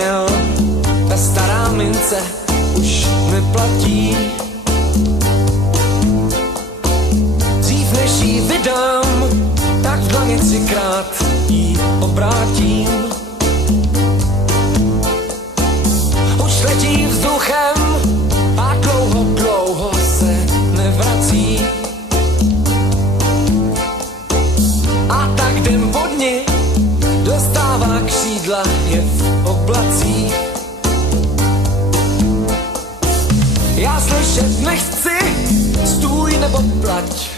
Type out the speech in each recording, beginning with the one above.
zlomil, ta stará mince už neplatí. Dřív než jí vydám, tak v dlaně 3krát jí obrátím. Už letí vzduchem a dlouho, dlouho se nevrací. A tak jdem po dni, dostává křídla, je v oblacích. Já slyšet nechci, stůj nebo plať.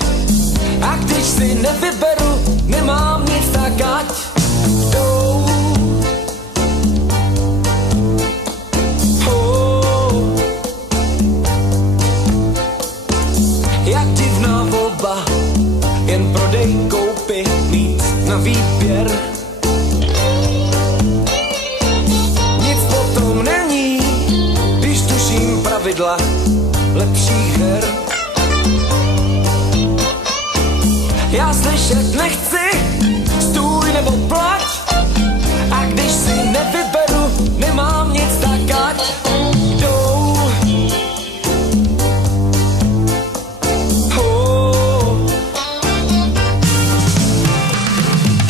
A když si nevyberu, nemám nic, tak ať jdou. Jak divná volba, jen prodej, koupy, mít na výběr. Nic potom není, když tuším pravidla lepších her. Já slyšet nechci, stůj nebo plať. A když si nevyberu, nemám nic, tak ať jdou.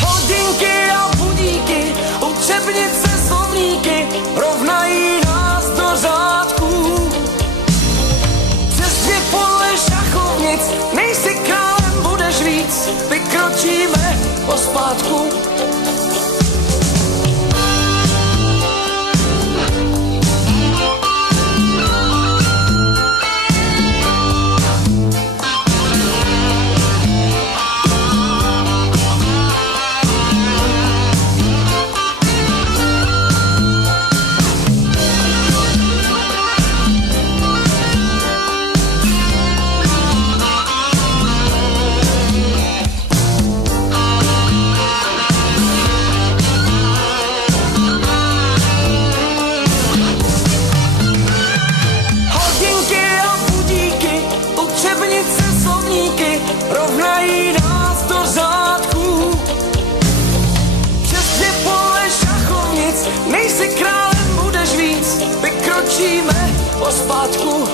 Hodinky a budíky, učebnice, slovníky rovnají nás do řádků. Přes 2 pole šachovnic, nejsi králem, budeš víc, vykročíme pospátku. Rovnají nás do řádků. Přes 2 pole šachovnic, nejsi králem, budeš víc, vykročíme pospátku.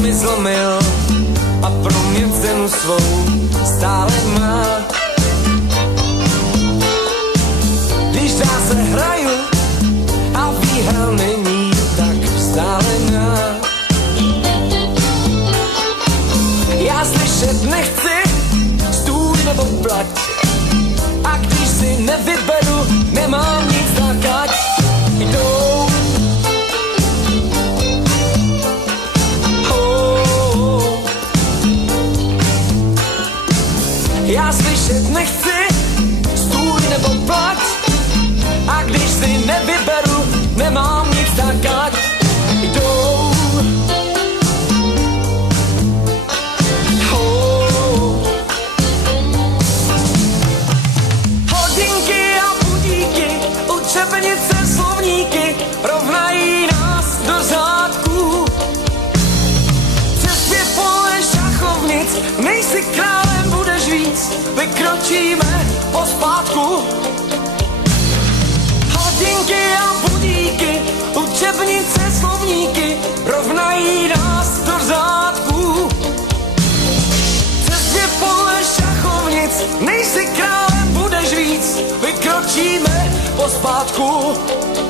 Mi zlomil a pro mě cenu svou stále má. Když dá se hraju a výhra není tak vzdálená. Já slyšet nechci, stůj nebo plať. A když si nevyberu, nemám nic, tak ať jdou. Já slyšet nechci, stůj nebo plať. A když si nevyberu, nemám nic, tak ať jdou. Hodinky a budíky, učebnice, slovníky rovnají nás do řádků. Přes 2 pole šachovnic, nejsi králem, budeš víc, vykročíme pospátku. Hodinky a budíky, učebnice, slovníky rovnají nás do řádků. Přes 2 pole šachovnic, nejsi králem, budeš víc, vykročíme točíme pospátku.